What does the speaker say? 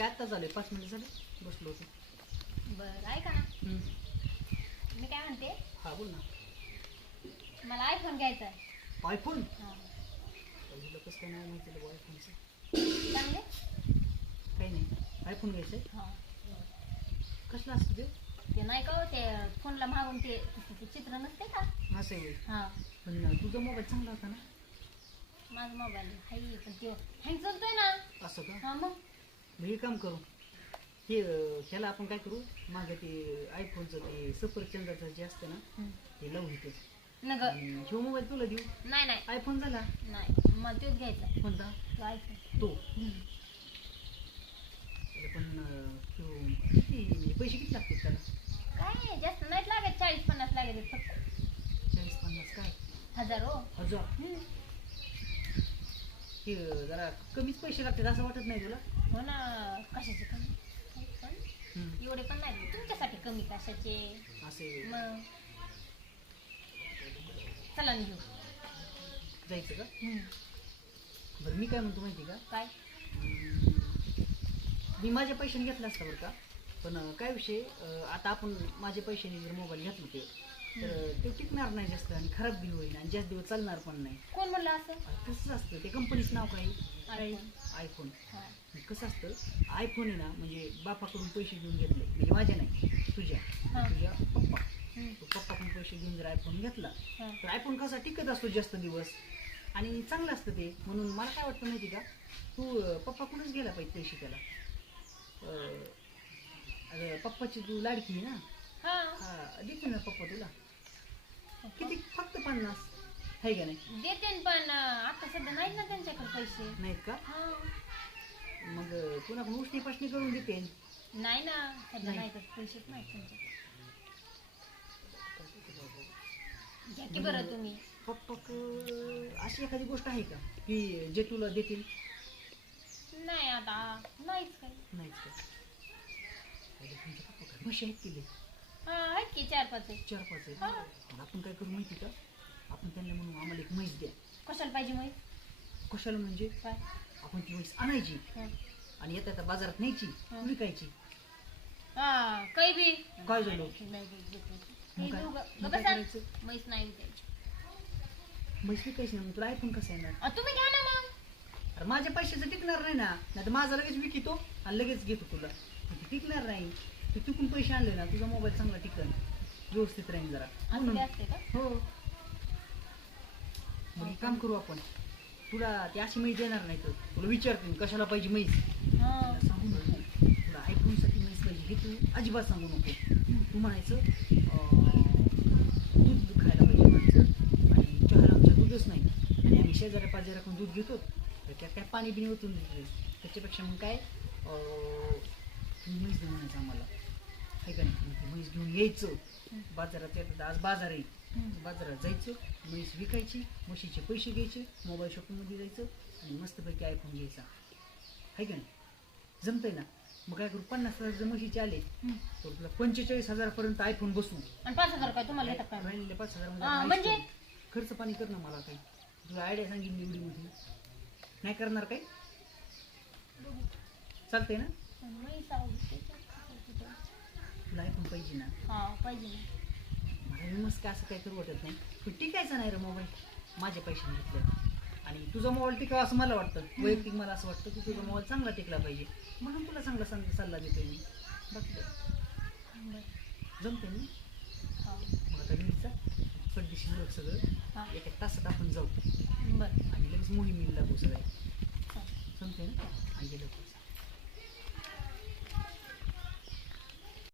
काय आत्ता झाले पाच मिनिट झाले? बसलो होतो. बरं ऐका ना. हम्म. मी काय म्हणते? हा बोल ना. मला आयफोन घ्यायचा आहे. आयफोन हा. पहिलं कसं काय नाही माहिती तुला आयफोनचं चांगले? काही नाही. आयफोन घ्यायचं आहे? हा. कसलं असतं ते? ते नाही का हो, ते फोनला मागून ते ते चित्र नसते का? असं आहे. होय. हा. पण तुझा मोबाईल चांगला होता ना? माझा मोबाईल हाय पण तो हँग चालतोय ना. असं का? हा मग. मग हे काम करू. हे ह्याला आपण काय करू? मागं ते आयफोनचं ते सफरचंदाचं जे असतं ना. ते लावू इथे नग ह्यो मोबाईल तुला देऊ. नाही नाही. आयफोन झाला? नाही. मला तोच घ्यायचा. कोणता? तो आयफोन तो. पण ह्यो किती पैसे किती लागतील त्याला? काय नाही, जास्त नाहीत लागत. चाळीस पन्नास लागत फक्त. चाळीस पन्नास काय? हजार हो. हजार. हे अं, जरा कमीच पैसे लागतात असं वाटत नाही तुला? हो ना कशाचे कमी? पण. एवढे पण नाही. तुमच्यासाठी कमी कशाचे? असे. मग. चला ना घेऊ जायचं का? हम्म. बरं मी काय म्हणतो माहिती का? काय? मी माझ्या पैशाने घेतला असता बरं का? पण अं, काय विषय? अं, आता आपण माझ्या पैशाने जर मोबाईल घेतला ते तर ते टिकणार नाही जास्त आणि खराब बी होईल आणि जास्त दिवस चालणार पण नाही. कोण म्हणलं असं? तसंच असतं. ते कंपनीचं नाव काय. आयफोन. कसं असतं? आयफोन आहे ना म्हणजे बापाकडून पैसे घेऊन घेतले. म्हणजे माझ्या नाही तुझ्या. हा. तुझ्या पप्पा. तो पप्पाकडून पैसे घेऊन जर आयफोन घेतला हा. तर आयफोन कसा टिकत असतो जास्त दिवस? आणि चांगलं असतं ते. म्हणून मला काय वाटतं माहिती का? तू अं, पप्पाकडूनच गेला पाहिजे पैसे त्याला. अं, पप्पाची तू लाडकी आहे ना? हा. हा देते ना पप्पा तुला. पन्नास. आहे का नाही? देते न पण अं, आता सध्या नाहीत ना त्यांच्याकडे पैसे. नाहीत का? हा. मग पण उष्णी पाशणी करून देते. नाही ना सध्या नाही. नाही तर पैसेच नाहीत त्यांच्याकडे. घ्या की बरं तुम्ही. पप्पा अशी एखादी गोष्ट आहे का? की जे तुला देतील? नाही आता नाहीच काही. नाहीच का? अरे तुमचे पप्पा काय म्हशी आहेत लई? हा आहेत की चार पाच आहेत. चार पाच आहेत. हा. मग आपण काय करू माहिती का? आपण त्यांना म्हणून आम्हाला एक म्हैस द्या. कशाला पाहिजे मग कशाला म्हणजे? काय? आपण ती म्हैस आणायची. आणि येता येता बाजारात न्यायची. विकायची. हा काही बी. काय झालं? नाही मग काय? मग काय. करायचं? म्हैस नाही विकायची. म्हैस विकायची ना मग तुला आयफोन कसा येणार? तुम्ही घ्या ना मग. अरे माझ्या पैशाचं टिकणार नाही ना. नाही तर माझा लगेच विकितो आणि लगेच घेतो तुला. पण ते टिकणार नाही. तू चुकून पैसे आणले ना तुझा मोबाईल चांगला टिकन. व्यवस्थित राहील जरा. असं म्हणून. ते असते का? हो. मग एक काम करू आपण. तुला ती अशी म्हैस देणार नाही तर. तुला विचारते कशाला पाहिजे म्हैस? हा. सांगू नको. तुला आयफोनसाठी म्हैस पाहिजे. हे तू अजिबात सांगू नको. तू म्हणायचं अं, दूध खायला पाहिजे म्हणायचं आणि चहाला आमच्या दूधच नाही. आणि आम्ही शेजाऱ्या पाजाऱ्याकडून दूध घेतो तर त्यात काय पाणी बिणी ओतून देतो त्याच्यापेक्षा मग काय अं, तुम्ही म्हैस दे म्हणायचं आम्हाला. आहे का नाही? मग ती म्हैस घेऊन यायचं. बाजारात येतात. आज बाजार आहे. बाजारात जायचं म्हैस विकायची म्हशीचे पैसे घ्यायचे मोबाईल शॉपिंगमध्ये जायचं आणि मस्तपैकी आयफोन घ्यायचा. आहे का नाही? जमतंय ना? मग काय करू? पन्नास हजार जर म्हशीचे आले. तर तुला पंचेचाळीस हजारपर्यंत आयफोन बसू. आणि पाच हजार काय तुम्हाला काय? राहिलेले पाच हजार म्हणजे? खर्च पाणी कर ना मला काही तुला आयडिया सांगितली एवढी मोठी नाही करणार काही चालतंय ना. तुला आयफोन पाहिजे ना? हा पाहिजे मला मस्त असं काही करू वाटत नाही. पण टिकायचं नाही रे मोबाईल. माझ्या पैशाने घेतलं. आणि तुझा मोबाईल टिकावा असं मला वाटतं. वैयक्तिक मला असं वाटतं की तुझा मोबाईल चांगला टिकला पाहिजे. म्हणून तुला चांगला सांग सल्ला देतोय मी. बरं. जमते मी हा. मग आता घ्यायचा पडदेशी लोक सगळं. हा. एक एक तासात आपण जाऊ. बरं. आणि लगेच मोहिमेला लागू चालेल. जमते ना? आणि गेलं